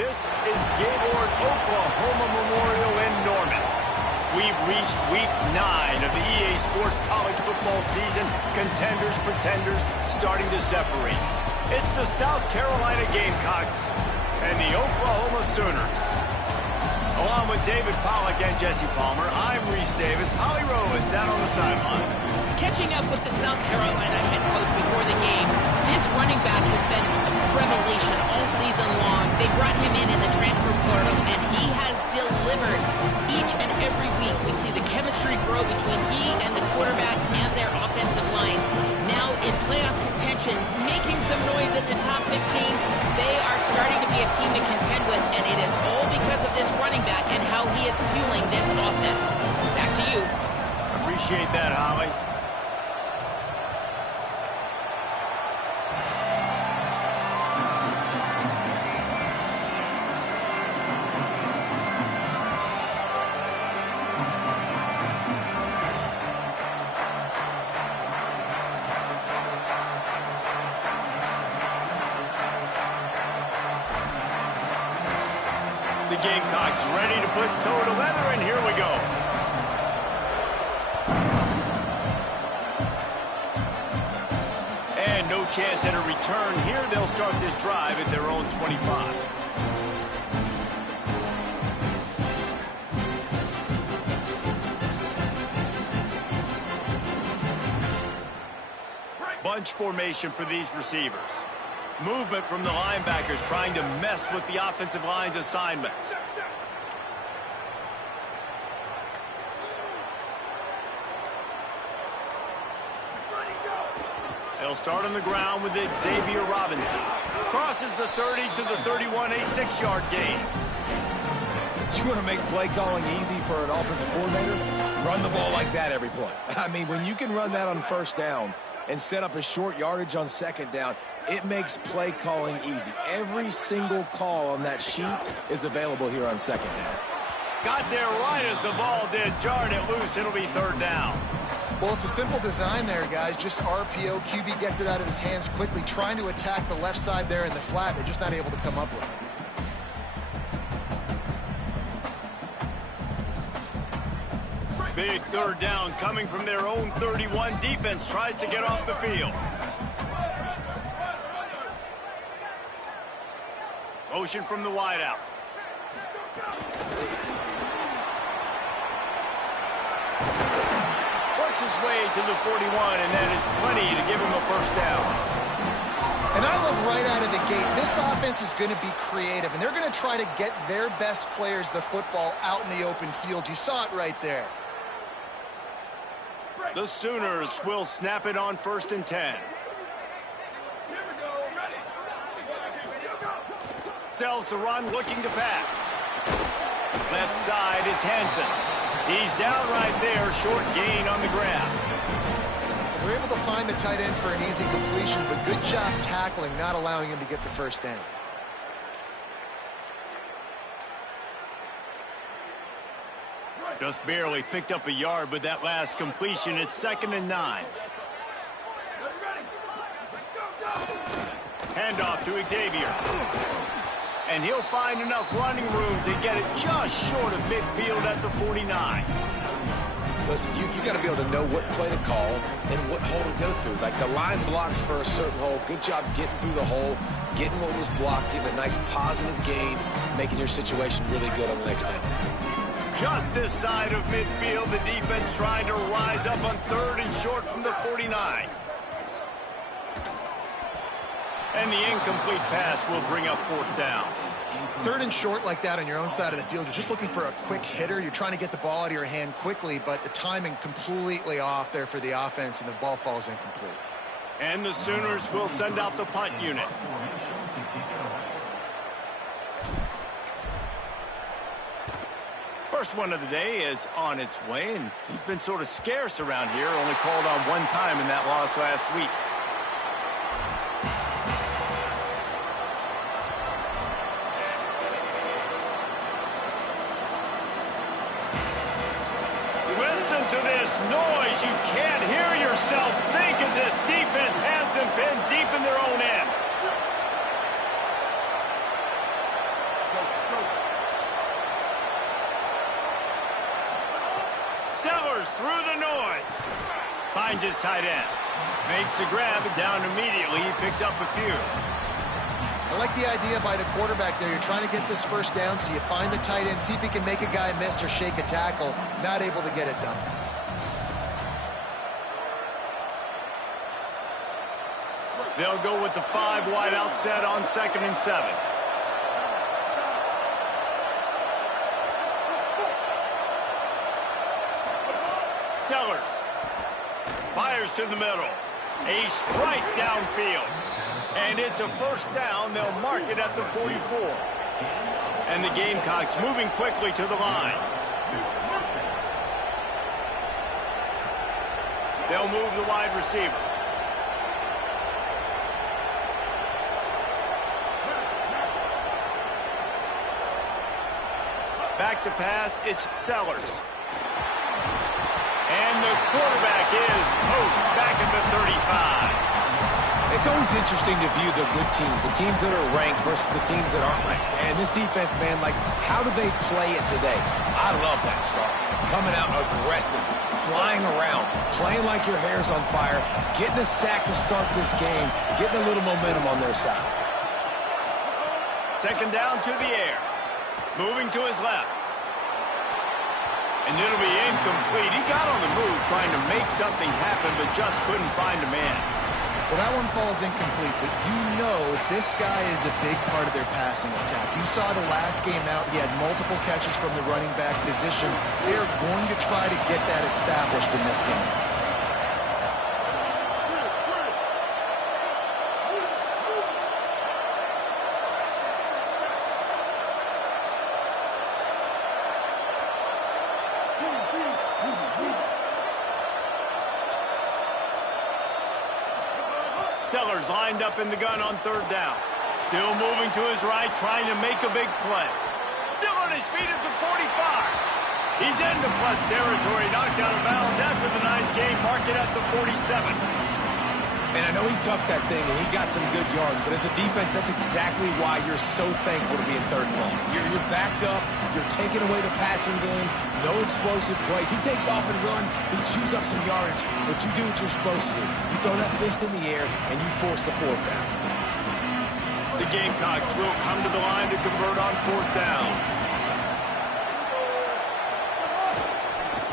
This is Gaylord Oklahoma Memorial in Norman. We've reached week 9 of the EA Sports College football season. Contenders, pretenders, starting to separate. It's the South Carolina Gamecocks and the Oklahoma Sooners. Along with David Pollack and Jesse Palmer, I'm Reese Davis. Holly Rowe is down on the sideline. Catching up with the South Carolina head coach before the game, this running back has been a revelation all season long. They brought him in the transfer portal, and he has delivered each and every week. We see the chemistry grow between he and the quarterback and their offensive line. Now in playoff contention, making some noise in the top 15, they are starting to be a team to contend with, and it is all because of this running back and how he is fueling this offense. Back to you. Appreciate that, Holly. The Gamecocks ready to put toe to leather, and here we go. And no chance at a return here. They'll start this drive at their own 25. Bunch formation for these receivers. Movement from the linebackers trying to mess with the offensive line's assignments. They'll start on the ground with Xavier Robinson. Crosses the 30 to the 31, a 6-yard gain. You want to make play calling easy for an offensive coordinator? Run the ball like that every play. I mean, when you can run that on first down and set up a short yardage on second down, it makes play calling easy. Every single call on that sheet is available here on second down. Got there right as the ball did. Jarred it loose. It'll be third down. Well, it's a simple design there, guys. Just RPO. QB gets it out of his hands quickly, trying to attack the left side there in the flat. They're just not able to come up with it. Big third down coming from their own 31. Defense tries to get off the field. Motion from the wideout. Works his way to the 41, and that is plenty to give him a first down. And I love right out of the gate, this offense is going to be creative, and they're going to try to get their best players the football out in the open field. You saw it right there. The Sooners will snap it on 1st and 10. Sells the run, looking to pass. Left side is Hansen. He's down right there, short gain on the grab. They're able to find the tight end for an easy completion, but good job tackling, not allowing him to get the first down. Just barely picked up a yard with that last completion. It's 2nd and 9. Handoff to Xavier. And he'll find enough running room to get it just short of midfield at the 49. Listen, you got to be able to know what play to call and what hole to go through. Like the line blocks for a certain hole. Good job getting through the hole, getting what was blocked, getting a nice positive gain, making your situation really good on the next down. Just this side of midfield, the defense trying to rise up on 3rd and short from the 49. And the incomplete pass will bring up 4th down. 3rd and short like that on your own side of the field, you're just looking for a quick hitter. You're trying to get the ball out of your hand quickly, but the timing completely off there for the offense, and the ball falls incomplete. And the Sooners will send out the punt unit. First one of the day is on its way, and he's been sort of scarce around here, only called on one time in that loss last week. Listen to this noise. You can't hear yourself think as this defense has them pinned deep in their own end. tight end. Makes the grab and down immediately. He picks up a few. I like the idea by the quarterback there. You're trying to get this first down, so you find the tight end, see if he can make a guy miss or shake a tackle. Not able to get it done. They'll go with the 5 wide out set on 2nd and 7. Sellers fires to the middle. A strike downfield. And it's a first down. They'll mark it at the 44. And the Gamecocks moving quickly to the line. They'll move the wide receiver. Back to pass, it's Sellers. And the quarterback is toast back at the 35. It's always interesting to view the good teams, the teams that are ranked versus the teams that aren't ranked. And this defense, man, like, how do they play it today? I love that start. Coming out aggressive, flying around, playing like your hair's on fire, getting a sack to start this game, getting a little momentum on their side. 2nd down to the air. Moving to his left. And it'll be incomplete. He got on the move trying to make something happen, but just couldn't find a man. Well, that one falls incomplete, but you know this guy is a big part of their passing attack. You saw the last game out. He had multiple catches from the running back position. They are going to try to get that established in this game. Sellers lined up in the gun on 3rd down. Still moving to his right, trying to make a big play. Still on his feet at the 45. He's into plus territory, knocked out of bounds after the nice game, marked it at the 47. And I know he tucked that thing, and he got some good yards, but as a defense, that's exactly why you're so thankful to be in 3rd and long. You're backed up. You're taking away the passing game. No explosive plays. He takes off and run. He chews up some yardage, but you do what you're supposed to do. You throw that fist in the air, and you force the 4th down. The Gamecocks will come to the line to convert on 4th down.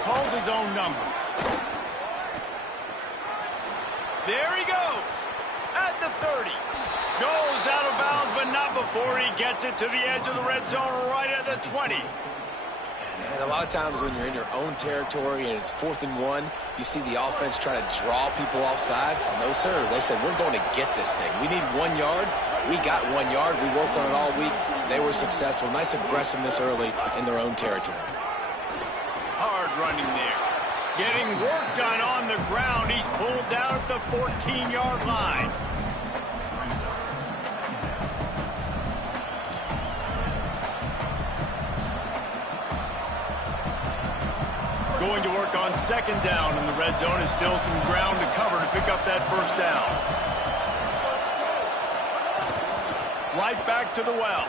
Calls his own number. There he goes. At the 30. Goes out of bounds, but not before he gets it to the edge of the red zone right at the 20. And a lot of times when you're in your own territory and it's 4th and 1, you see the offense try to draw people off sides. No, sir. They said, we're going to get this thing. We need 1 yard. We got 1 yard. We worked on it all week. They were successful. Nice aggressiveness early in their own territory. Hard running there. Getting work done on the ground. He's pulled down at the 14-yard line. Going to work on 2nd down in the red zone. Is still some ground to cover to pick up that 1st down. Right back to the well.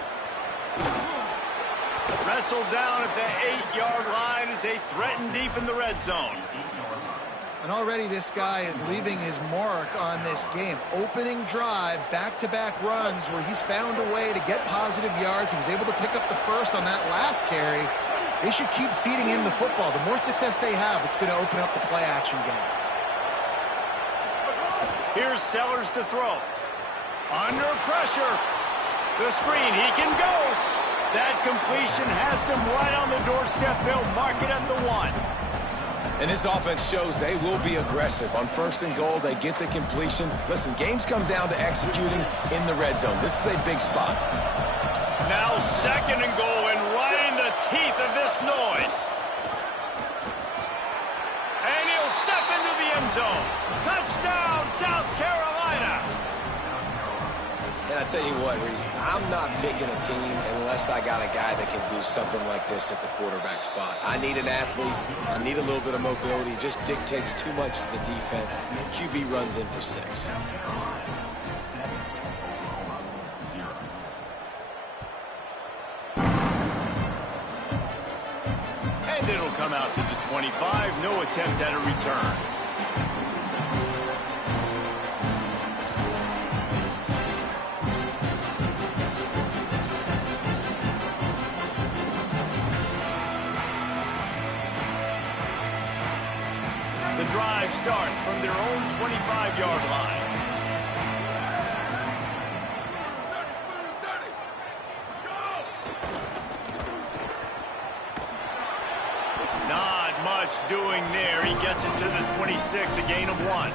Wrestled down at the 8-yard line as they threaten deep in the red zone. And already this guy is leaving his mark on this game. Opening drive, back-to-back runs where he's found a way to get positive yards. He was able to pick up the 1st on that last carry. They should keep feeding in the football. The more success they have, it's going to open up the play-action game. Here's Sellers to throw. Under pressure. The screen, he can go. That completion has them right on the doorstep. They'll mark it at the 1. And this offense shows they will be aggressive. On 1st and goal, they get the completion. Listen, games come down to executing in the red zone. This is a big spot. Now 2nd and goal, and right in the teeth of this noise. And he'll step into the end zone. Touchdown, South Carolina. And I tell you what, Reese, I'm not picking a team unless I got a guy that can do something like this at the quarterback spot. I need an athlete. I need a little bit of mobility. It just dictates too much to the defense. QB runs in for 6. And it'll come out to the 25. No attempt at a return. starts from their own 25-yard line. Not much doing there. He gets it to the 26, a gain of 1.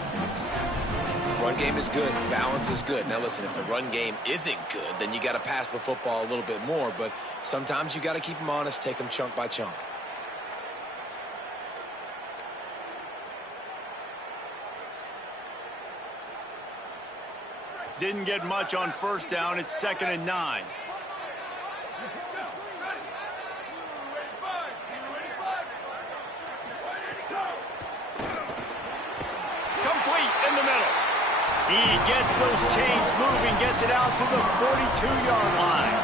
Run game is good. Balance is good. Now, listen, if the run game isn't good, then you got to pass the football a little bit more. But sometimes you got to keep them honest, take them chunk by chunk. Didn't get much on first down. It's 2nd and 9. Complete in the middle. He gets those chains moving, gets it out to the 42-yard line.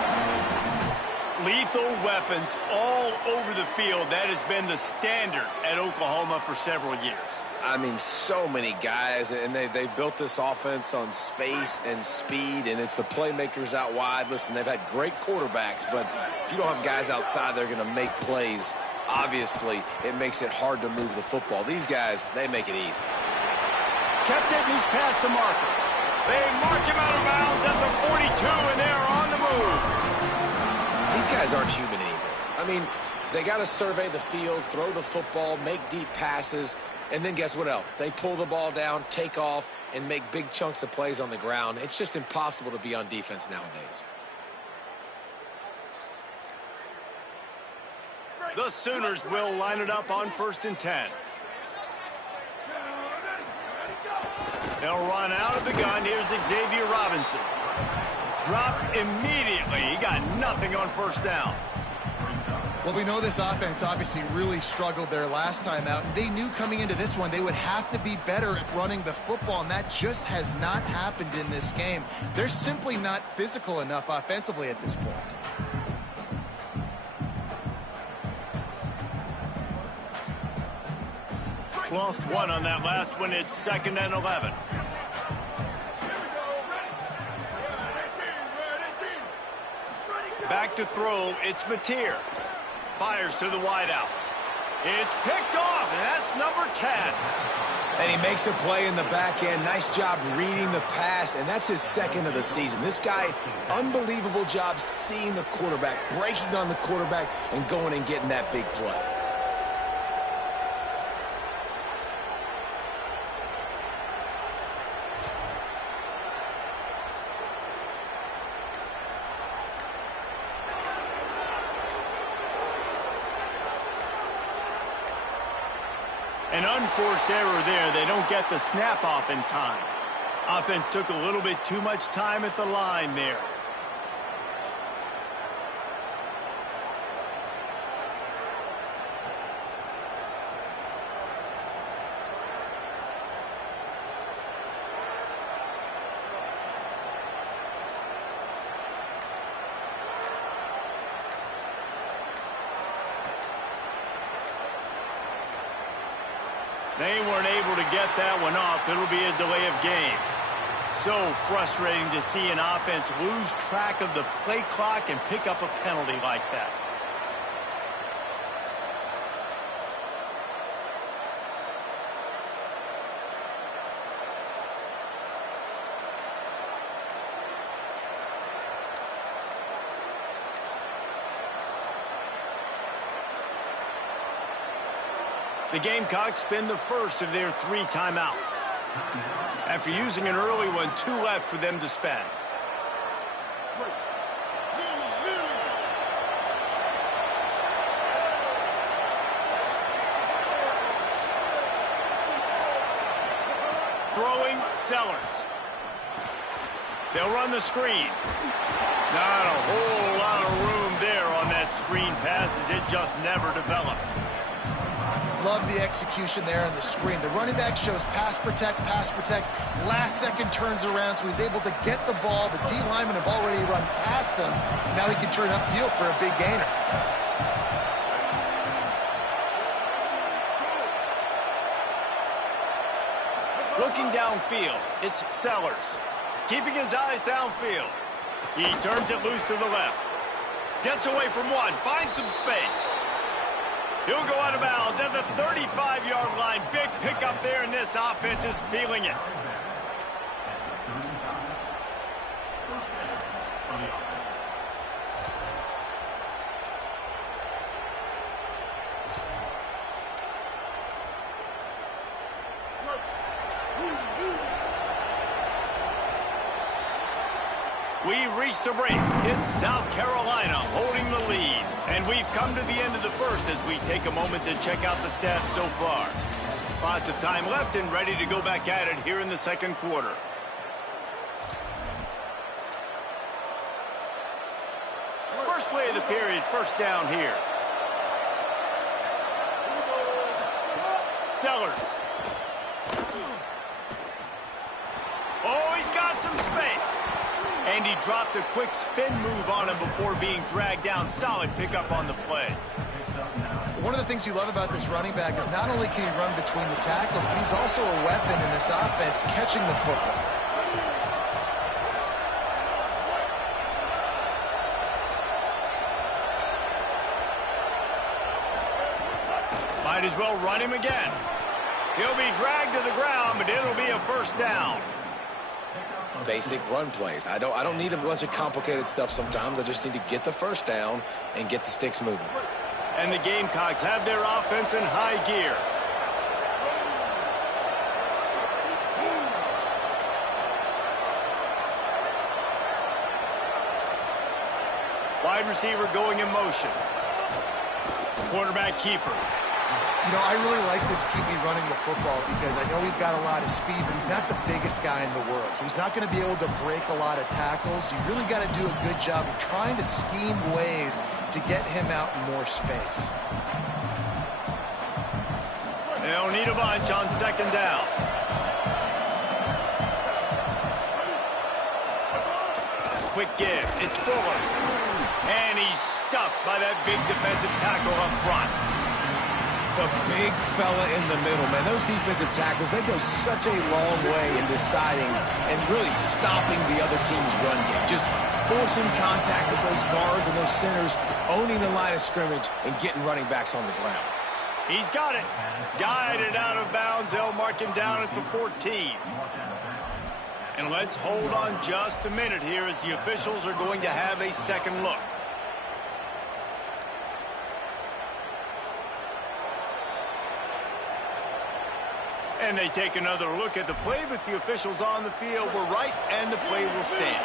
Lethal weapons all over the field. That has been the standard at Oklahoma for several years. I mean, so many guys, and they built this offense on space and speed, and it's the playmakers out wide. Listen, they've had great quarterbacks, but if you don't have guys outside, they're going to make plays. Obviously, it makes it hard to move the football. These guys, they make it easy. Kept it, and he's past the marker. They mark him out of bounds at the 42, and they're on the move. These guys aren't human anymore. I mean, they got to survey the field, throw the football, make deep passes, and then guess what else? They pull the ball down, take off, and make big chunks of plays on the ground. It's just impossible to be on defense nowadays. The Sooners will line it up on 1st and 10. They'll run out of the gun. Here's Xavier Robinson. Dropped immediately. He got nothing on first down. Well, we know this offense obviously really struggled their last time out, and they knew coming into this one they would have to be better at running the football, and that just has not happened in this game. They're simply not physical enough offensively at this point. Lost 1 on that last one. It's 2nd and 11. Back to throw. It's Mateer. Fires to the wideout. It's picked off, and that's number 10. And he makes a play in the back end. Nice job reading the pass, and that's his 2nd of the season. This guy, unbelievable job seeing the quarterback, breaking on the quarterback, and going and getting that big play. An unforced error there. They don't get the snap off in time. Offense took a little bit too much time at the line there. They weren't able to get that one off. It'll be a delay of game. So frustrating to see an offense lose track of the play clock and pick up a penalty like that. The Gamecocks spend the first of their 3 timeouts. After using an early one, 2 left for them to spend. Throwing, Sellers. They'll run the screen. Not a whole lot of room there on that screen pass as it just never developed. Love the execution there on the screen. The running back shows pass protect. Last second turns around, so he's able to get the ball. The D linemen have already run past him. Now he can turn upfield for a big gainer. Looking downfield, it's Sellers. Keeping his eyes downfield. He turns it loose to the left. Gets away from one, finds some space. He'll go out of bounds at the 35-yard line. Big pickup there, and this offense is feeling it. We've reached the break. It's South Carolina holding the lead. And we've come to the end of the first as we take a moment to check out the stats so far. Lots of time left and ready to go back at it here in the second quarter. First play of the period, first down here. Sellers. Oh, he's got some space. And he dropped a quick spin move on him before being dragged down. Solid pickup on the play. One of the things you love about this running back is not only can he run between the tackles, but he's also a weapon in this offense, catching the football. Might as well run him again. He'll be dragged to the ground, but it'll be a first down. Basic run plays. I don't need a bunch of complicated stuff sometimes. I just need to get the first down and get the sticks moving. And the Gamecocks have their offense in high gear. Wide receiver going in motion. Quarterback keeper. You know, I really like this QB running the football because I know he's got a lot of speed, but he's not the biggest guy in the world. So he's not going to be able to break a lot of tackles. You really got to do a good job of trying to scheme ways to get him out in more space. They'll need a bunch on second down. Quick give. It's Fuller. And he's stuffed by that big defensive tackle up front. The big fella in the middle, man. Those defensive tackles, they go such a long way in deciding and really stopping the other team's run game. Just forcing contact with those guards and those centers, owning the line of scrimmage, and getting running backs on the ground. He's got it. Guided out of bounds. They'll mark him down at the 14. And let's hold on just a minute here as the officials are going to have a second look. And they take another look at the play, but the officials on the field were right, and the play will stand.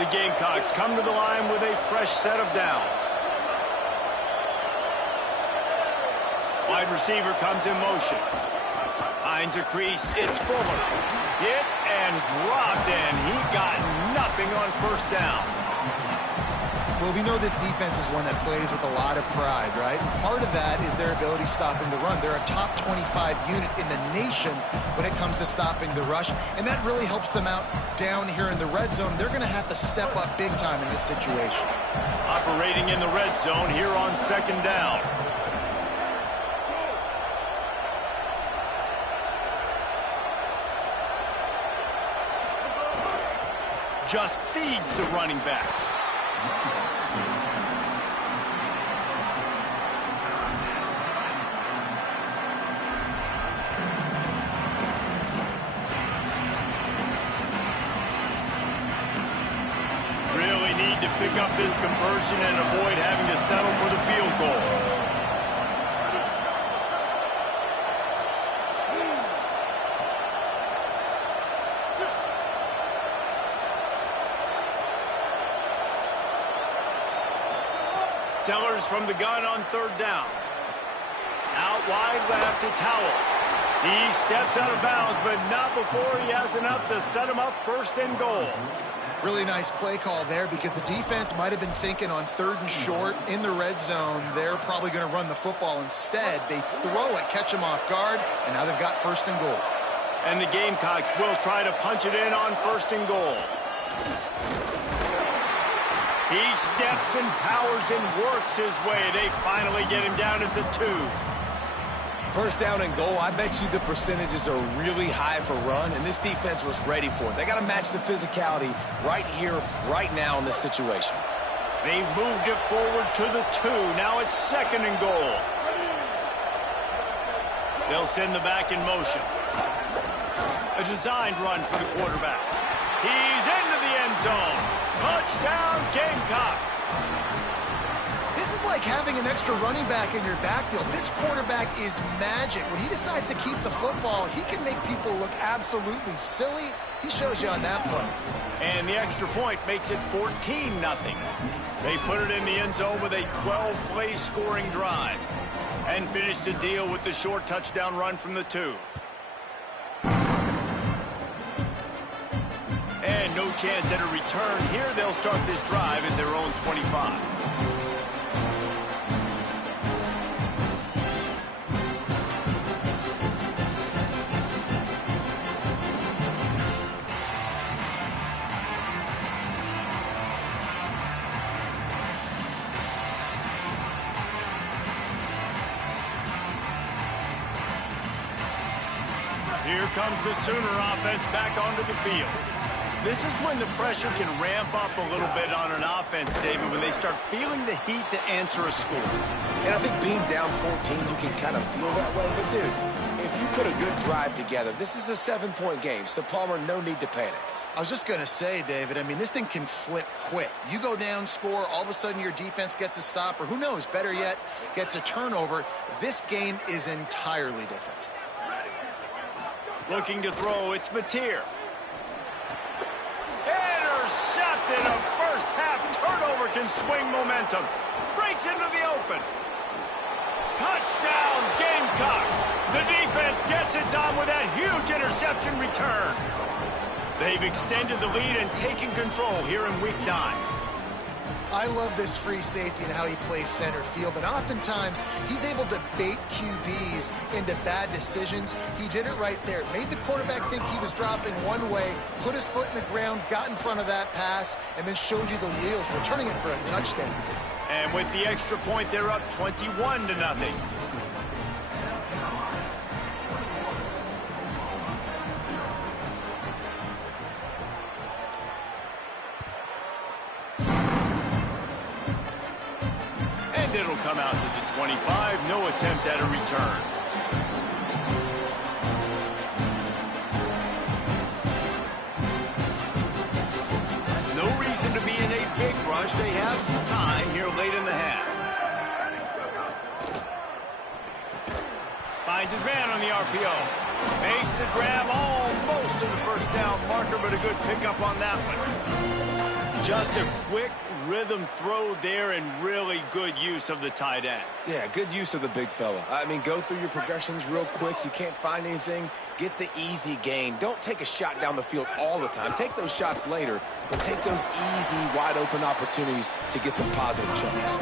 The Gamecocks come to the line with a fresh set of downs. Wide receiver comes in motion. Finds a crease. It's Fuller. Hit and dropped, and he got nothing on first down. Well, we know this defense is one that plays with a lot of pride, right? And part of that is their ability stopping the run. They're a top 25 unit in the nation when it comes to stopping the rush, and that really helps them out down here in the red zone. They're going to have to step up big time in this situation. Operating in the red zone here on second down. Just feeds the running back. Really need to pick up this conversion and avoid having to settle for the field goal. Sellers from the gun on third down. Out wide left, it's Howell. He steps out of bounds, but not before he has enough to set him up first and goal. Really nice play call there because the defense might have been thinking on third and short in the red zone. They're probably going to run the football instead. They throw it, catch them off guard, and now they've got first and goal. And the Gamecocks will try to punch it in on first and goal. He steps and powers and works his way. They finally get him down at the 2. First down and goal, I bet you the percentages are really high for run, and this defense was ready for it. They got to match the physicality right here, right now in this situation. They've moved it forward to the 2. Now it's second and goal. They'll send the back in motion. A designed run for the quarterback. He's into the end zone. Touchdown, Gamecocks. This is like having an extra running back in your backfield. This quarterback is magic. When he decides to keep the football, he can make people look absolutely silly. He shows you on that play. And the extra point makes it 14-0. They put it in the end zone with a 12-play scoring drive and finish the deal with the short touchdown run from the 2. And no chance at a return here. They'll start this drive at their own 25. Here comes the Sooner offense back onto the field. This is when the pressure can ramp up a little bit on an offense, David, when they start feeling the heat to answer a score. And I think being down 14, you can kind of feel that way. But, dude, if you put a good drive together, this is a 7-point game. So, Palmer, no need to panic. I was just going to say, David, I mean, this thing can flip quick. You go down, score, all of a sudden your defense gets a stop, or who knows, better yet, gets a turnover. This game is entirely different. Looking to throw, it's Mateer. Intercepted. A first-half turnover can swing momentum. Breaks into the open. Touchdown, Gamecocks. The defense gets it done with that huge interception return. They've extended the lead and taken control here in Week 9. I love this free safety and how he plays center field, and oftentimes he's able to bait QBs into bad decisions. He did it right there. Made the quarterback think he was dropping one way, put his foot in the ground, got in front of that pass, and then showed you the wheels, returning it for a touchdown. And with the extra point, they're up 21-0. It'll come out to the 25. No attempt at a return. No reason to be in a big rush. They have some time here late in the half. Finds his man on the RPO. Makes the grab almost to the first down marker, but a good pickup on that one. Just a quick rhythm throw there and really good use of the tight end. Yeah, good use of the big fella. I mean, go through your progressions real quick. You can't find anything. Get the easy gain. Don't take a shot down the field all the time. Take those shots later, but take those easy, wide-open opportunities to get some positive chunks.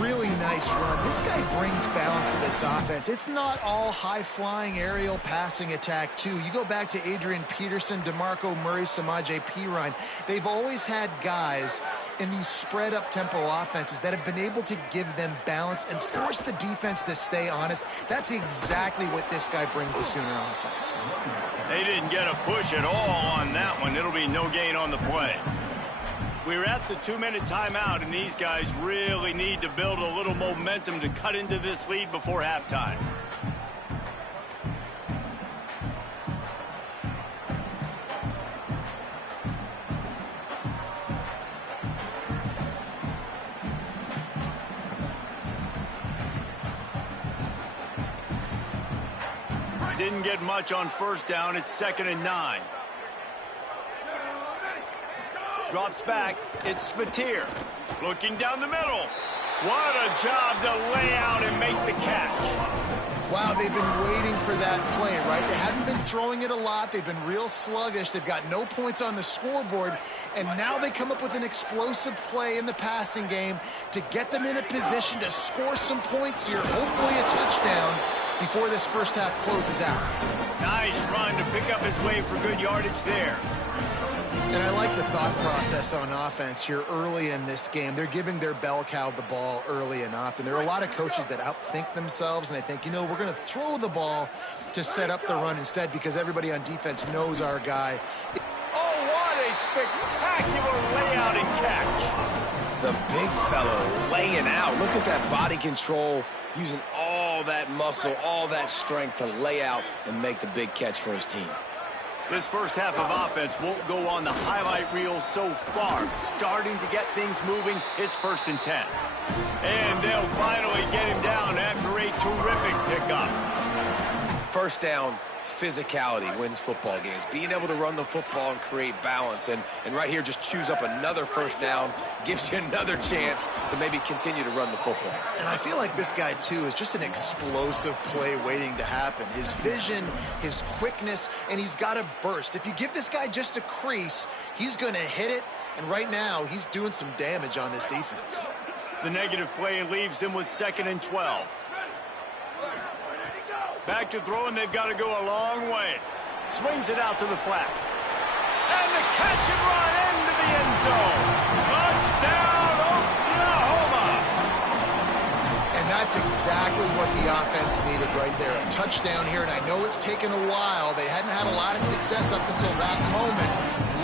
Really nice run. This guy brings balance to this offense. It's not all high-flying aerial passing attack, too. You go back to Adrian Peterson, DeMarco Murray, Samaje Perine. They've always had guys in these spread-up tempo offenses that have been able to give them balance and force the defense to stay honest. That's exactly what this guy brings the Sooner offense. They didn't get a push at all on that one. It'll be no gain on the play. We're at the 2-minute timeout, and these guys really need to build a little momentum to cut into this lead before halftime. Didn't get much on first down. It's 2nd and 9. Drops back. It's Mateer. Looking down the middle. What a job to lay out and make the catch. Wow, they've been waiting for that play, right? They haven't been throwing it a lot. They've been real sluggish. They've got no points on the scoreboard. And now they come up with an explosive play in the passing game to get them in a position to score some points here, hopefully a touchdown, before this first half closes out. Nice run to pick up his way for good yardage there. And I like the thought process on offense here early in this game. They're giving their bell cow the ball early and often. There are a lot of coaches that outthink themselves, and they think, you know, we're going to throw the ball to set up the run instead because everybody on defense knows our guy. Oh, what a spectacular layout and catch. The big fellow laying out. Look at that body control, using all all that muscle, all that strength to lay out and make the big catch for his team. This first half of offense won't go on the highlight reel so far. Starting to get things moving, it's 1st and 10. And they'll finally get him down after a terrific pickup. First down, physicality wins football games. Being able to run the football and create balance. And right here, just choose up another first down, gives you another chance to maybe continue to run the football. And I feel like this guy, too, is just an explosive play waiting to happen. His vision, his quickness, and he's got a burst. If you give this guy just a crease, he's going to hit it. And right now, he's doing some damage on this defense. The negative play leaves them with 2nd and 12. Back to throw, and they've got to go a long way. Swings it out to the flat. And the catch and run into the end zone. Touchdown, Oklahoma! And that's exactly what the offense needed right there. A touchdown here, and I know it's taken a while. They hadn't had a lot of success up until that moment.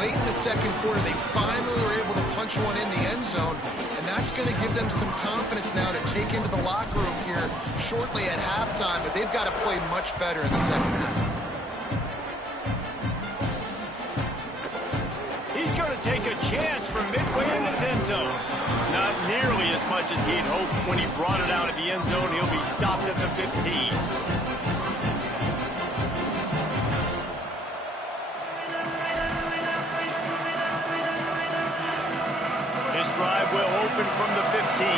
Late in the 2nd quarter, they finally were able to punch one in the end zone, and that's going to give them some confidence now to take into the locker room here shortly at halftime, but they've got to play much better in the 2nd half. He's going to take a chance from midway in his end zone. Not nearly as much as he'd hoped. When he brought it out of the end zone, he'll be stopped at the 15. Drive will open from the 15.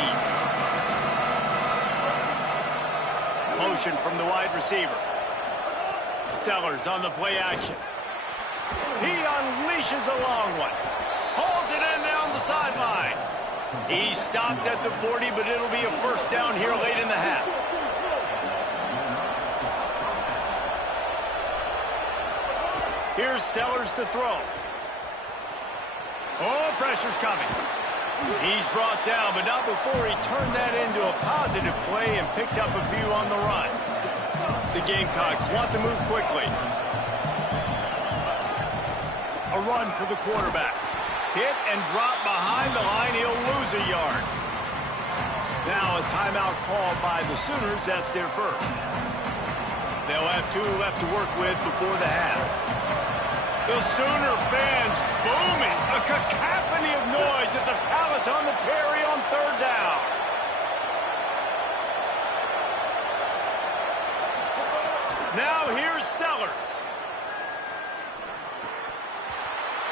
Motion from the wide receiver. Sellers on the play action. He unleashes a long one. Hauls it in down the sideline. He stopped at the 40, but it'll be a first down here late in the half. Here's Sellers to throw. Oh, pressure's coming. He's brought down, but not before he turned that into a positive play and picked up a few on the run. The Gamecocks want to move quickly. A run for the quarterback. Hit and drop behind the line. He'll lose a yard. Now a timeout called by the Sooners. That's their first. They'll have 2 left to work with before the half. The Sooner fans booming. A cacophony of noise at the Palace on the Prairie on 3rd down. Now here's Sellers.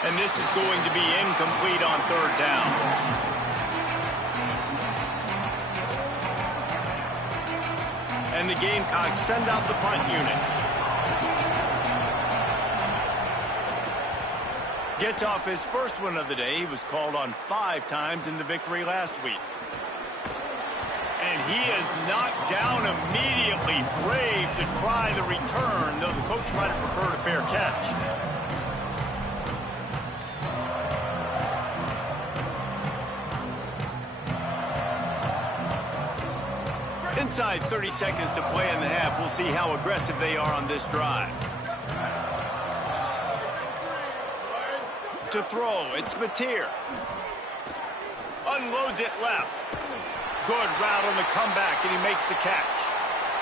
And this is going to be incomplete on 3rd down. And the Gamecocks send out the punt unit. Gets off his first one of the day. He was called on 5 times in the victory last week. And he is knocked down immediately. Brave to try the return, though the coach might have preferred a fair catch. Inside 30 seconds to play in the half. We'll see how aggressive they are on this drive. To throw, it's Mateer. Unloads it left. Good route on the comeback, and he makes the catch.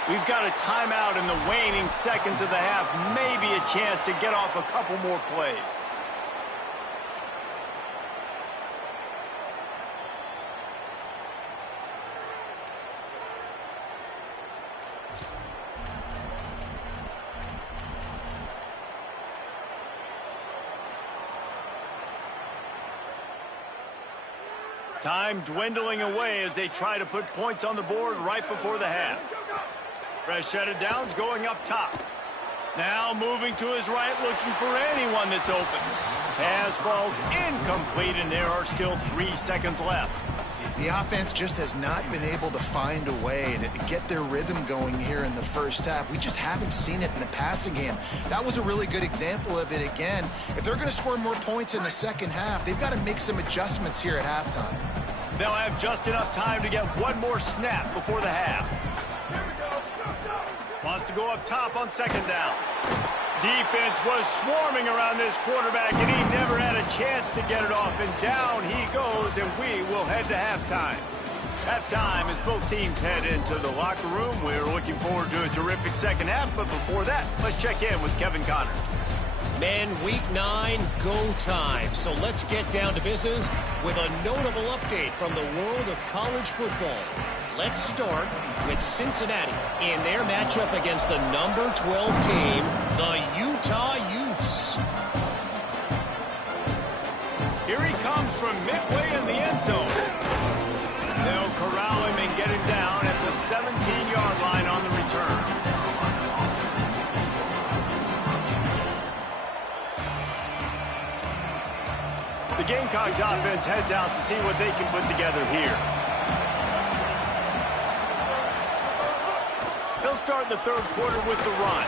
We've got a timeout in the waning seconds of the half. Maybe a chance to get off a couple more plays. Time dwindling away as they try to put points on the board right before the half. Fresh set of downs going up top. Now moving to his right, looking for anyone that's open. Pass falls incomplete, and there are still 3 seconds left. The offense just has not been able to find a way to get their rhythm going here in the first half. We just haven't seen it in the passing game. That was a really good example of it again. If they're going to score more points in the second half, they've got to make some adjustments here at halftime. They'll have just enough time to get one more snap before the half. Wants to go up top on 2nd down. Defense was swarming around this quarterback, and he never had a chance to get it off. And down he goes, and we will head to halftime. Halftime as both teams head into the locker room. We're looking forward to a terrific second half, but before that, let's check in with Kevin Connors. Men, week 9, go time. So let's get down to business with a notable update from the world of college football. Let's start with Cincinnati in their matchup against the number 12 team, the Utah Utes. Here he comes from midway in the end zone. They'll corral him and get him down at the 17-yard line on the return. The Gamecocks offense heads out to see what they can put together here. They'll start the third quarter with the run.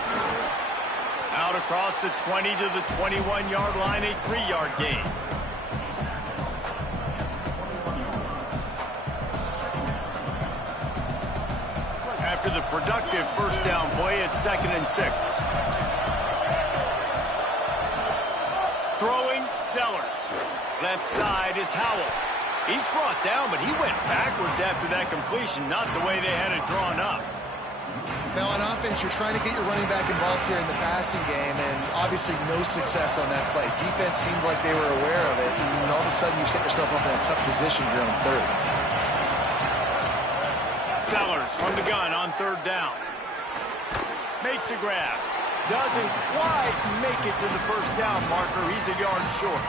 Out across the 20 to the 21-yard line, a 3-yard gain. After the productive first down play, it's 2nd and 6. Throwing, Sellers. Left side is Howell. He's brought down, but he went backwards after that completion, not the way they had it drawn up. Now, on offense, you're trying to get your running back involved here in the passing game, and obviously no success on that play. Defense seemed like they were aware of it, and all of a sudden you set yourself up in a tough position here on third. Sellers from the gun on third down. Makes a grab. Doesn't quite make it to the first down marker. He's a yard short.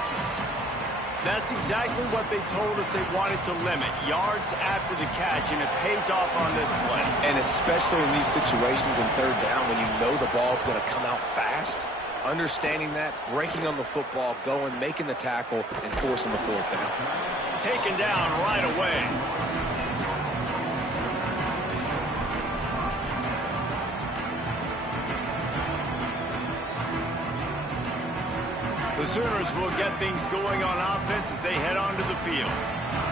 That's exactly what they told us they wanted to limit. Yards after the catch, and it pays off on this play. And especially in these situations in third down when you know the ball's going to come out fast, understanding that, breaking on the football, going, making the tackle, and forcing the fourth down. Taken down right away. The Sooners will get things going on offense as they head onto the field.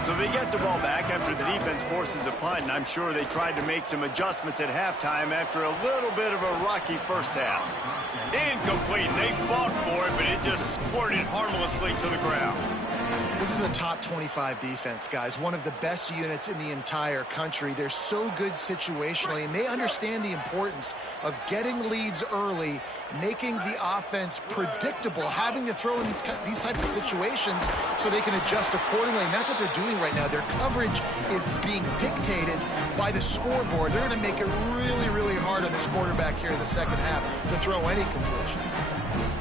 So they get the ball back after the defense forces a punt, and I'm sure they tried to make some adjustments at halftime after a little bit of a rocky first half. Incomplete. They fought for it, but it just squirted harmlessly to the ground. This is a top 25 defense, guys. One of the best units in the entire country. They're so good situationally, and they understand the importance of getting leads early, making the offense predictable, having to throw in these types of situations so they can adjust accordingly. And that's what they're doing right now. Their coverage is being dictated by the scoreboard. They're going to make it really, really hard on this quarterback here in the second half to throw any completions.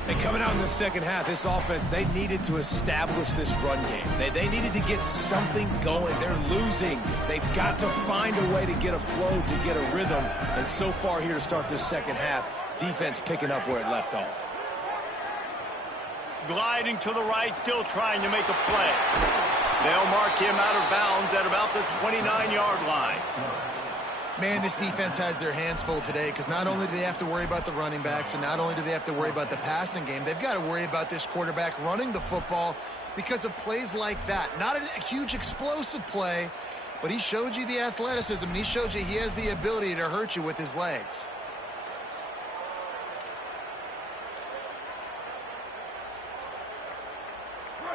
And coming out in the second half, this offense, they needed to establish this run game. They needed to get something going. They're losing. They've got to find a way to get a flow, to get a rhythm. And so far here to start this second half, defense picking up where it left off. Gliding to the right, still trying to make a play. They'll mark him out of bounds at about the 29-yard line. Man, this defense has their hands full today because not only do they have to worry about the running backs and not only do they have to worry about the passing game, they've got to worry about this quarterback running the football because of plays like that. Not a huge explosive play, but he showed you the athleticism, and he showed you he has the ability to hurt you with his legs.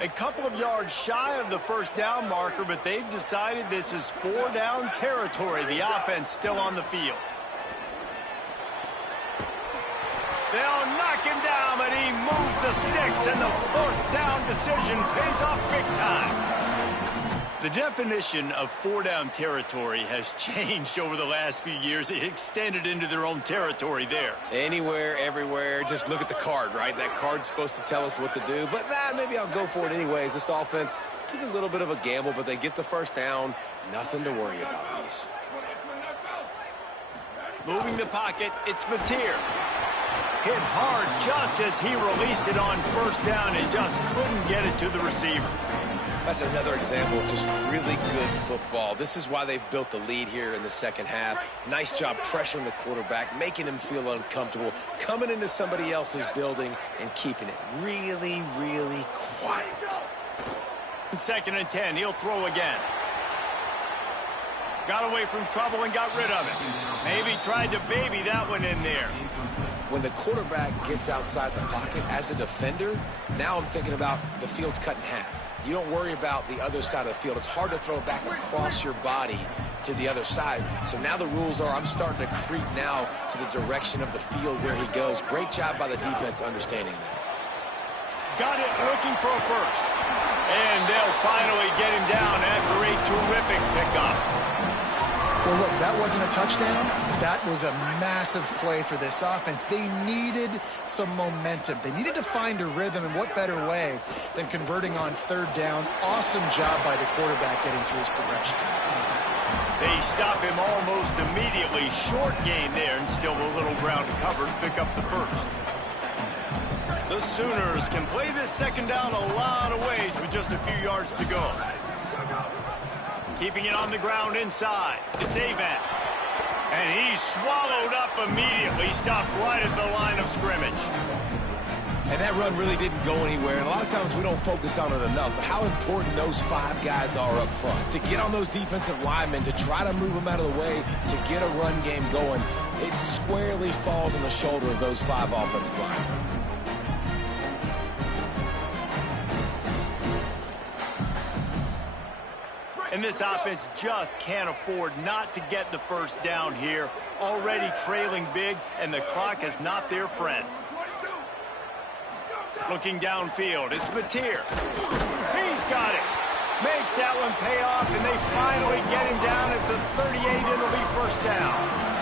A couple of yards shy of the first down marker, but they've decided this is 4-down territory. The offense still on the field. They'll knock him down, but he moves the sticks, and the fourth down decision pays off big time. The definition of 4-down territory has changed over the last few years. It extended into their own territory there. Anywhere, everywhere, just look at the card, right? That card's supposed to tell us what to do, but maybe I'll go for it anyways. This offense took a little bit of a gamble, but they get the first down. Nothing to worry about, Reese. Moving the pocket, it's Mateer. Hit hard just as he released it on first down and just couldn't get it to the receiver. That's another example of just really good football. This is why they've built the lead here in the second half. Nice job pressuring the quarterback, making him feel uncomfortable, coming into somebody else's building and keeping it really, really quiet. 2nd and 10, he'll throw again. Got away from trouble and got rid of it. Maybe tried to baby that one in there. when the quarterback gets outside the pocket as a defender, now I'm thinking about the field's cut in half. You don't worry about the other side of the field. It's hard to throw it back across your body to the other side. So now the rules are I'm starting to creep now to the direction of the field where he goes. Great job by the defense understanding that. Got it, looking for a first. And they'll finally get him down after a terrific pickup. Well, look, that wasn't a touchdown. That was a massive play for this offense. They needed some momentum. They needed to find a rhythm, and what better way than converting on third down. Awesome job by the quarterback getting through his progression. They stop him almost immediately. Short gain there, and still a little ground to cover to pick up the first. The Sooners can play this second down a lot of ways with just a few yards to go. Keeping it on the ground inside. It's Avant. And he's swallowed up immediately. Stopped right at the line of scrimmage. And that run really didn't go anywhere. And a lot of times we don't focus on it enough. But how important those 5 guys are up front. To get on those defensive linemen, to try to move them out of the way, to get a run game going, it squarely falls on the shoulder of those 5 offensive linemen. And this offense just can't afford not to get the first down here. Already trailing big, and the clock is not their friend. Looking downfield, it's Mateer. He's got it. Makes that one pay off, and they finally get him down at the 38. It'll be first down.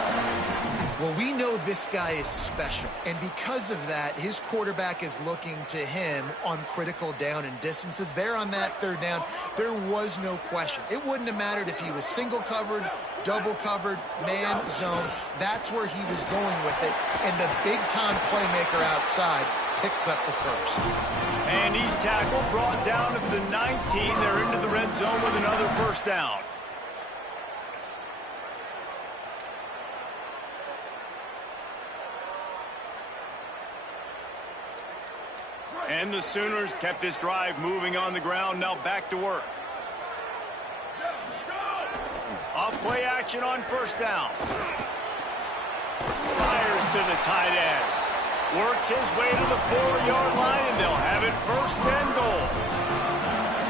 Well, we know this guy is special, and because of that, his quarterback is looking to him on critical down and distances. There on that third down, there was no question. It wouldn't have mattered if he was single covered, double covered, man, zone. That's where he was going with it, and the big-time playmaker outside picks up the first. And he's tackled, brought down at the 19. They're into the red zone with another first down. And the Sooners kept this drive moving on the ground. Now back to work. Off play action on first down. Fires to the tight end. Works his way to the 4-yard line, and they'll have it first and goal.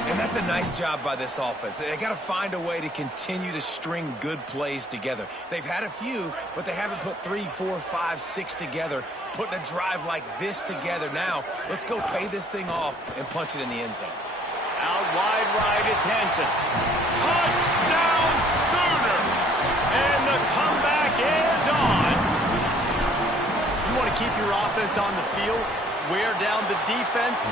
And that's a nice job by this offense. They got to find a way to continue to string good plays together. They've had a few, but they haven't put 3, 4, 5, 6 together. Putting a drive like this together now, let's go pay this thing off and punch it in the end zone. Out wide right, it's Henson. Touchdown Sooners! And the comeback is on. You want to keep your offense on the field? Wear down the defense,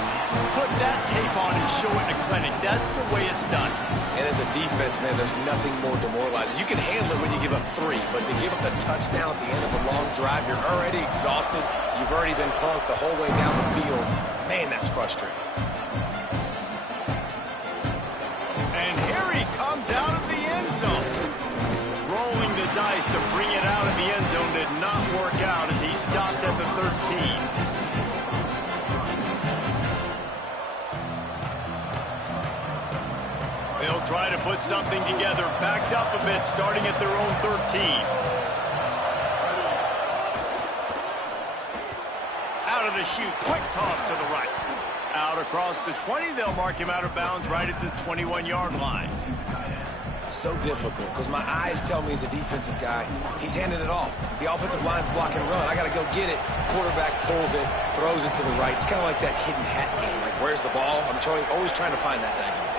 put that tape on and show it in a clinic. That's the way it's done. And as a defense, man, there's nothing more demoralizing. You can handle it when you give up 3, but to give up the touchdown at the end of a long drive, you're already exhausted. You've already been punked the whole way down the field. Man, that's frustrating. And here he comes out of the end zone. Rolling the dice to bring it out of the end zone did not work out as he stopped at the 13. They'll try to put something together, backed up a bit, starting at their own 13. Out of the chute, quick toss to the right. Out across the 20, they'll mark him out of bounds right at the 21-yard line. So difficult, because my eyes tell me as a defensive guy, he's handing it off. The offensive line's blocking a run. I got to go get it. Quarterback pulls it, throws it to the right. It's kind of like that hidden hat game. Like, where's the ball? I'm always trying to find that diagonal.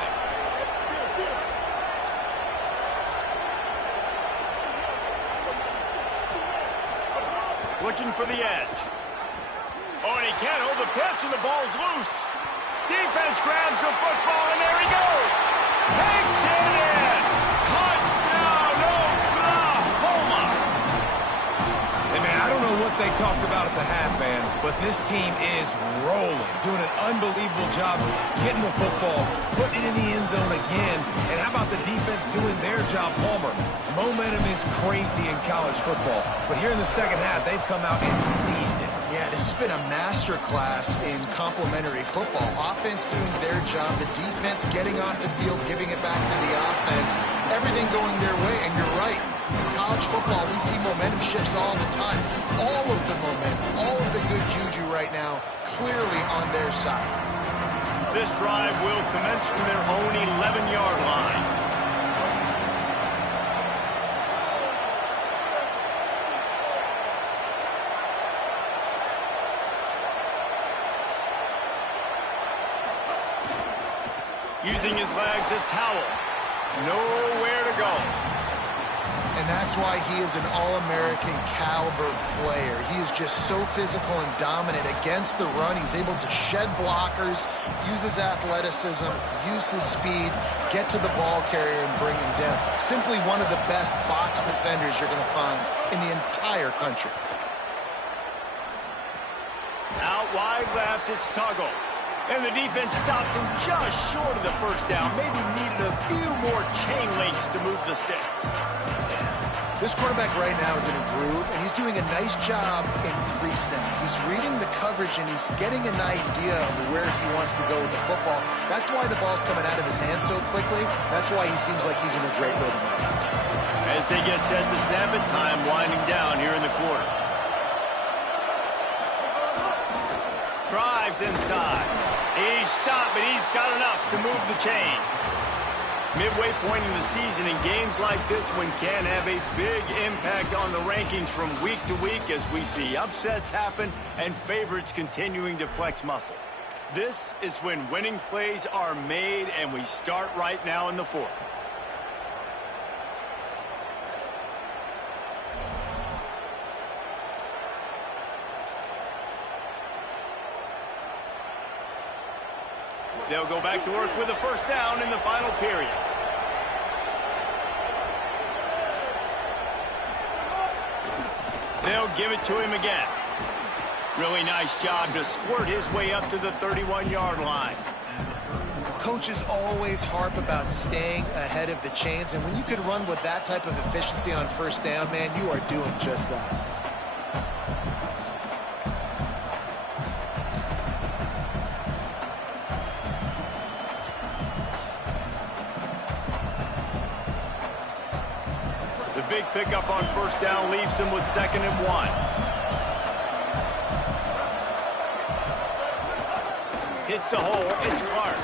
Looking for the edge. Oh, and he can't hold the pitch, and the ball's loose. Defense grabs the football, and there he goes. Takes it in. Touchdown, Oklahoma. Hey, man, I don't know what they talked about at the half, man, but this team is rolling, doing an unbelievable job getting the football, putting it in the end zone again, and how about the defense doing their job, Palmer? Momentum is crazy in college football, but here in the second half, they've come out and seized it. Yeah, this has been a master class in complementary football. Offense doing their job. The defense getting off the field, giving it back to the offense. Everything going their way, and you're right. In college football, we see momentum shifts all the time. All of the momentum, all of the good juju right now, clearly on their side. This drive will commence from their own 11-yard line. Using his legs, it's Howell. Nowhere to go. And that's why he is an All-American caliber player. He is just so physical and dominant against the run. He's able to shed blockers, use his athleticism, use his speed, get to the ball carrier and bring him down. Simply one of the best box defenders you're going to find in the entire country. Out wide left, it's Tuggle. And the defense stops him just short of the first down. Maybe needed a few more chain links to move the sticks. This quarterback right now is in a groove, and he's doing a nice job in pre-snap. He's reading the coverage, and he's getting an idea of where he wants to go with the football. That's why the ball's coming out of his hands so quickly. That's why he seems like he's in a great rhythm. As they get set to snap it, time winding down here in the quarter. Drives inside. He's stopped, but he's got enough to move the chain. Midway point in the season, in games like this one can have a big impact on the rankings from week to week as we see upsets happen and favorites continuing to flex muscle. This is when winning plays are made, and we start right now in the fourth. They'll go back to work with a first down in the final period. They'll give it to him again. Really nice job to squirt his way up to the 31-yard line. Coaches always harp about staying ahead of the chains, and when you can run with that type of efficiency on first down, man, you are doing just that. Big pickup on first down leaves them with 2nd and 1. Hits the hole. It's Clark.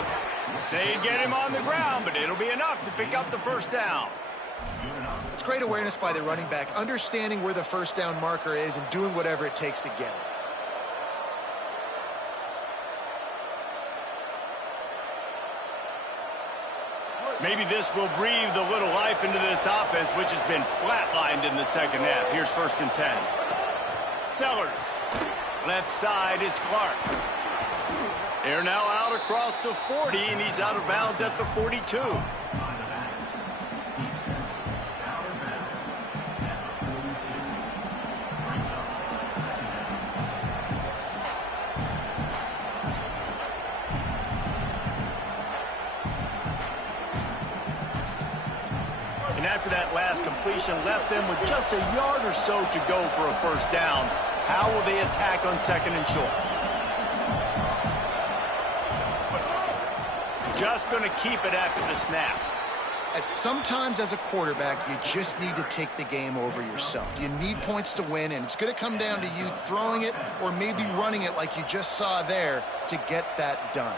They get him on the ground, but it'll be enough to pick up the first down. It's great awareness by the running back, understanding where the first down marker is and doing whatever it takes to get it. Maybe this will breathe a little life into this offense, which has been flatlined in the second half. Here's 1st and 10. Sellers. Left side is Clark. They're now out across the 40, and he's out of bounds at the 42. And after that last completion left them with just a yard or so to go for a first down. How will they attack on 2nd and short? Just going to keep it after the snap. Sometimes as a quarterback, you just need to take the game over yourself. You need points to win, and it's going to come down to you throwing it or maybe running it like you just saw there to get that done.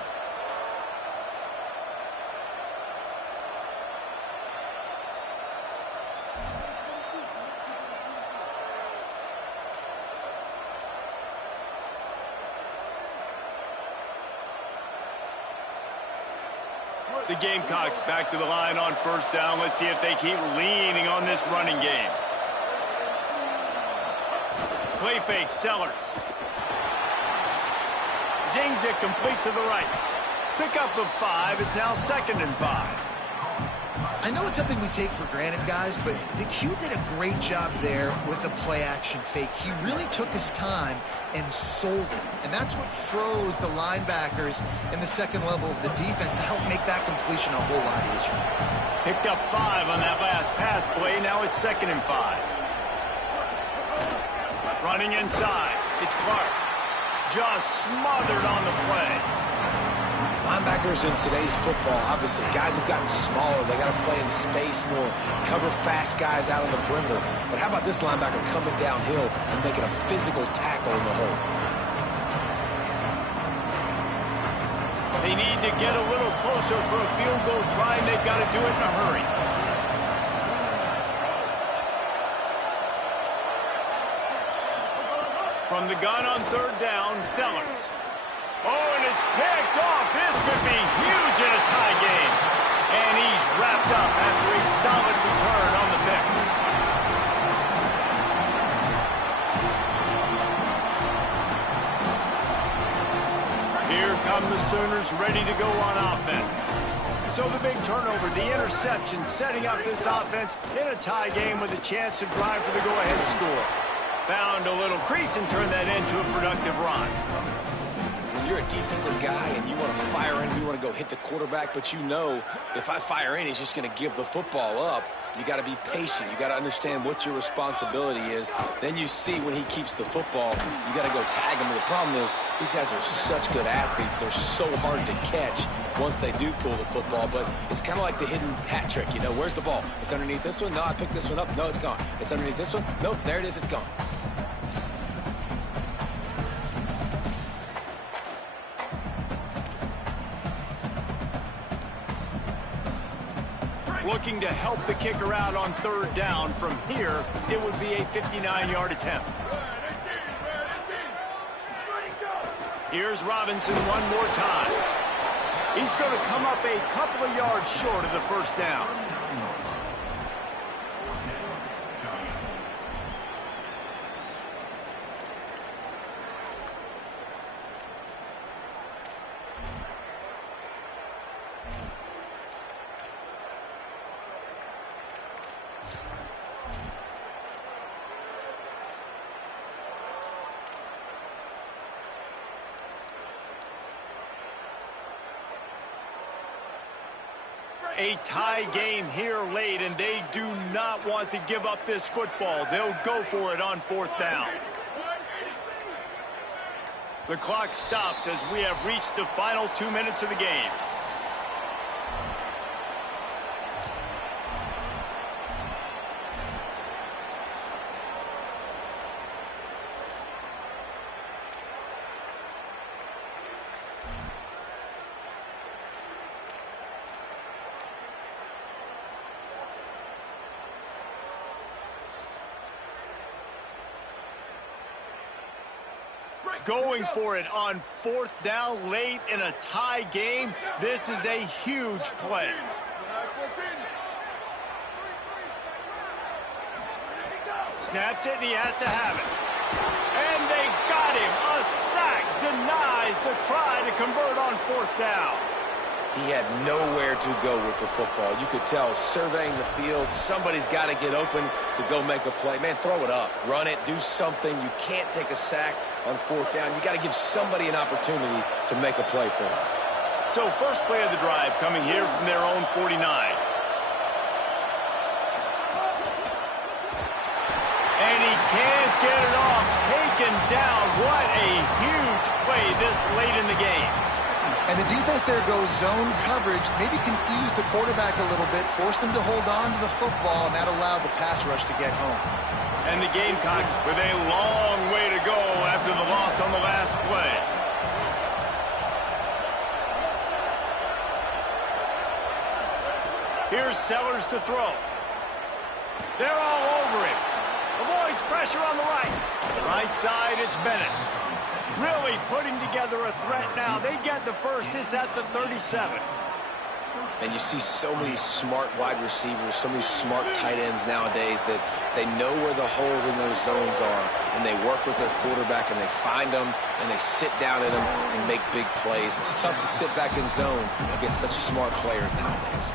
The Gamecocks back to the line on first down. Let's see if they keep leaning on this running game. Play fake, Sellers. Zings it complete to the right. Pickup of 5 is now 2nd and 5. I know it's something we take for granted, guys, but the Q did a great job there with the play-action fake. He really took his time and sold it, and that's what froze the linebackers in the second level of the defense to help make that completion a whole lot easier. Picked up 5 on that last pass play. Now it's 2nd and 5. Running inside. It's Clark. Just smothered on the play. Linebackers in today's football, obviously, guys have gotten smaller. They got to play in space more, cover fast guys out on the perimeter. But how about this linebacker coming downhill and making a physical tackle in the hole? They need to get a little closer for a field goal try, and they've got to do it in a hurry. From the gun on third down, Sellers. Oh, and it's picked off. This could be huge in a tie game. And he's wrapped up after a solid return on the pick. Here come the Sooners ready to go on offense. So the big turnover, the interception, setting up this offense in a tie game with a chance to drive for the go-ahead score. Found a little crease and turned that into a productive run. When you're a defensive guy and you want to fire in, you want to go hit the quarterback, but you know if I fire in, he's just going to give the football up. You got to be patient. You got to understand what your responsibility is. Then you see when he keeps the football, you got to go tag him. But the problem is these guys are such good athletes. They're so hard to catch once they do pull the football. But it's kind of like the hidden hat trick. You know, where's the ball? It's underneath this one. No, I picked this one up. No, it's gone. It's underneath this one. Nope, there it is. It's gone. Looking to help the kicker out on third down. From here, it would be a 59-yard attempt. Here's Robinson one more time. He's going to come up a couple of yards short of the first down. A tie game here late, and they do not want to give up this football. They'll go for it on fourth down. The clock stops as we have reached the final 2 minutes of the game. Going for it on fourth down late in a tie game. This is a huge play. Snapped it, and he has to have it. And they got him. A sack denies the try to convert on fourth down. He had nowhere to go with the football. You could tell, surveying the field, somebody's got to get open to go make a play. Man, throw it up. Run it. Do something. You can't take a sack on fourth down. You got to give somebody an opportunity to make a play for him. So first play of the drive coming here from their own 49. And he can't get it off. Taken down. What a huge play this late in the game. And the defense there goes zone coverage, maybe confused the quarterback a little bit, forced him to hold on to the football, and that allowed the pass rush to get home. And the Gamecocks with a long way to go after the loss on the last play. Here's Sellers to throw. They're all over him. Avoids pressure on the right. Right side, it's Bennett. Really putting together a threat now. They get the first. It's at the 37. And you see so many smart wide receivers, so many smart tight ends nowadays that they know where the holes in those zones are, and they work with their quarterback, and they find them, and they sit down in them and make big plays. It's tough to sit back in zone against such smart players nowadays.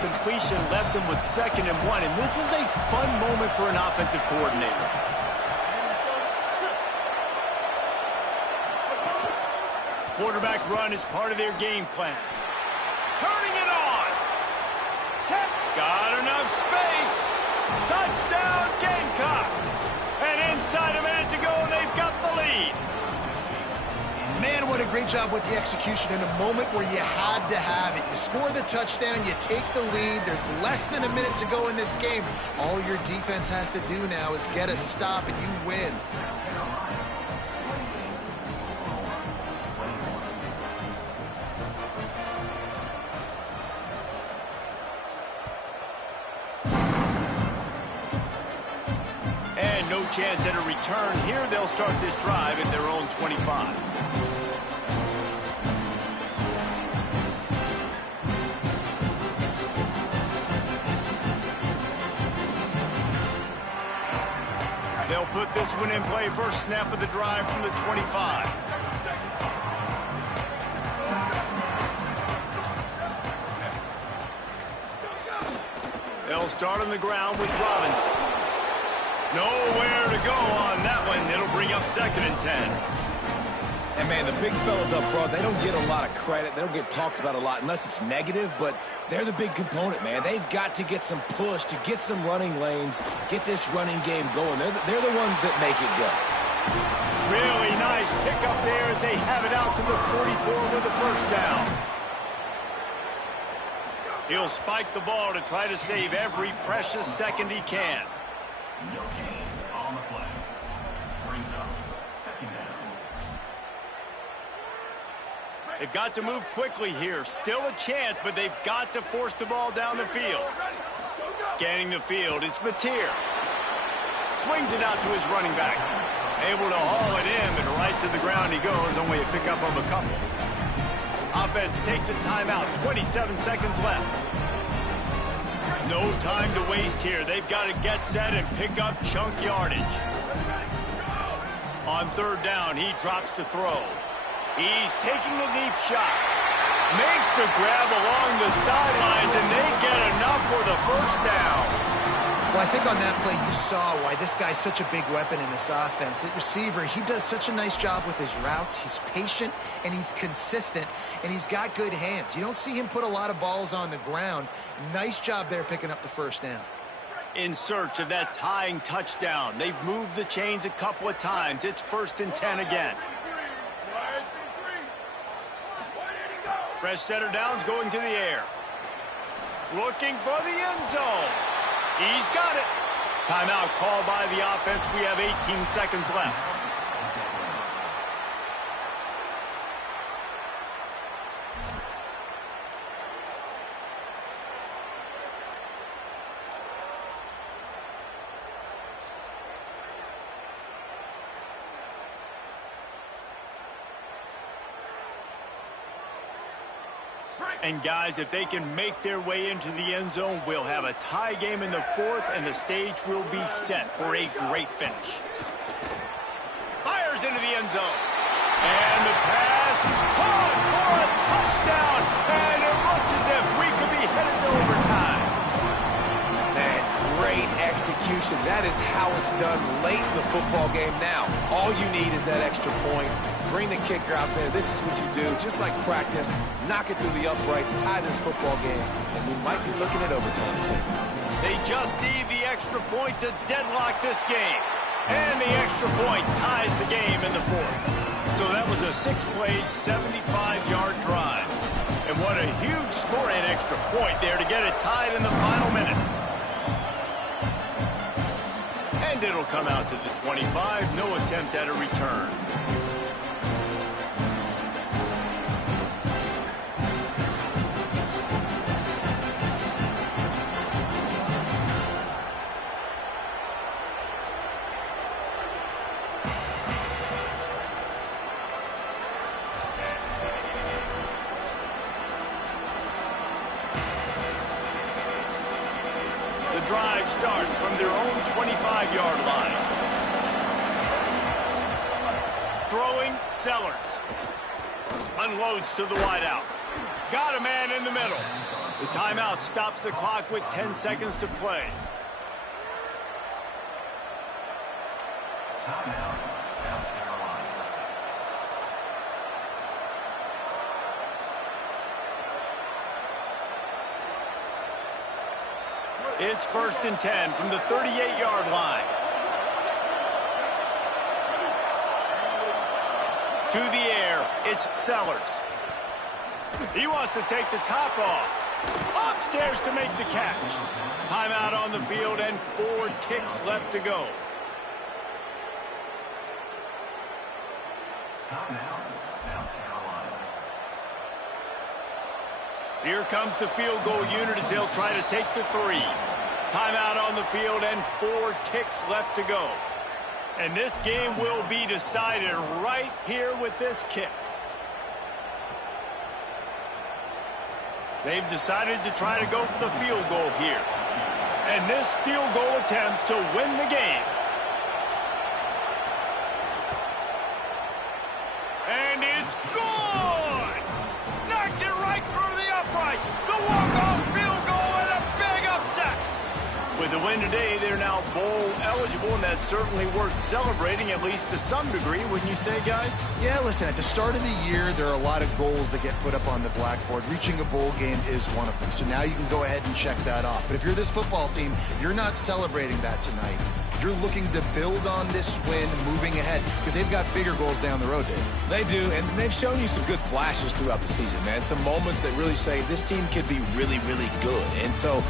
Completion left them with 2nd and 1, and this is a fun moment for an offensive coordinator. Quarterback run is part of their game plan. Turning it on. inside a minute to go, and they've got the lead. Man, what a great job with the execution in a moment where you had to have it. You score the touchdown, you take the lead. There's less than a minute to go in this game. All your defense has to do now is get a stop, and you win. And no chance at a return here. They'll start this drive at their own 25. They'll put this one in play. First snap of the drive from the 25. They'll start on the ground with Robinson. Nowhere to go on that one. It'll bring up 2nd and 10. And, man, the big fellas up front, they don't get a lot of credit. They don't get talked about a lot unless it's negative, but they're the big component, man. They've got to get some push, to get some running lanes, get this running game going. They're the ones that make it go. Really nice pickup there as they have it out to the 44 with the first down. He'll spike the ball to try to save every precious second he can. No gain on the play. Brings up 2nd down. They've got to move quickly here. Still a chance, but they've got to force the ball down the field. Scanning the field, it's Mateer. Swings it out to his running back. Able to haul it in, but right to the ground he goes. Only a pickup of a couple. Offense takes a timeout. 27 seconds left. No time to waste here. They've got to get set and pick up chunk yardage. On 3rd down, he drops to throw. He's taking the deep shot. Makes the grab along the sidelines, and they get enough for the first down. Well, I think on that play you saw why this guy's such a big weapon in this offense. At receiver, he does such a nice job with his routes. He's patient, and he's consistent, and he's got good hands. You don't see him put a lot of balls on the ground. Nice job there picking up the first down. In search of that tying touchdown. They've moved the chains a couple of times. It's 1st and 10 again. Fresh setter downs going to the air. Looking for the end zone. He's got it. Timeout called by the offense. We have 18 seconds left. And, guys, if they can make their way into the end zone, we'll have a tie game in the 4th, and the stage will be set for a great finish. Fires into the end zone. And the pass is caught for a touchdown. And it looks as if we could be headed to overtime. Man, great execution. That is how it's done late in the football game. Now, all you need is that extra point. Bring the kicker out there. This is what you do. Just like practice, knock it through the uprights, tie this football game, and we might be looking at overtime soon. They just need the extra point to deadlock this game. And the extra point ties the game in the 4th. So that was a 6-play, 75-yard drive. And what a huge score and extra point there to get it tied in the final minute. And it'll come out to the 25. No attempt at a return. Drive starts from their own 25-yard line. Throwing, Sellers. Unloads to the wideout. Got a man in the middle. The timeout stops the clock with 10 seconds to play. Timeout, South Carolina. It's 1st and 10 from the 38-yard line. To the air, it's Sellers. He wants to take the top off. Upstairs to make the catch. Timeout on the field and 4 ticks left to go. Timeout, South Carolina. Here comes the field goal unit as they'll try to take the 3. Timeout on the field and 4 ticks left to go. And this game will be decided right here with this kick. They've decided to try to go for the field goal here. And this field goal attempt to win the game. And it's good! Knocked it right through the uprights. The walk-off field goal and a big upset. With the win today, they're now bowl eligible, and that's certainly worth celebrating, at least to some degree, wouldn't you say, guys? Yeah, listen, at the start of the year, there are a lot of goals that get put up on the blackboard. Reaching a bowl game is one of them. So now you can go ahead and check that off. But if you're this football team, you're not celebrating that tonight. You're looking to build on this win moving ahead because they've got bigger goals down the road, Dave. They do, and they've shown you some good flashes throughout the season, man. Some moments that really say this team could be really, really good. And so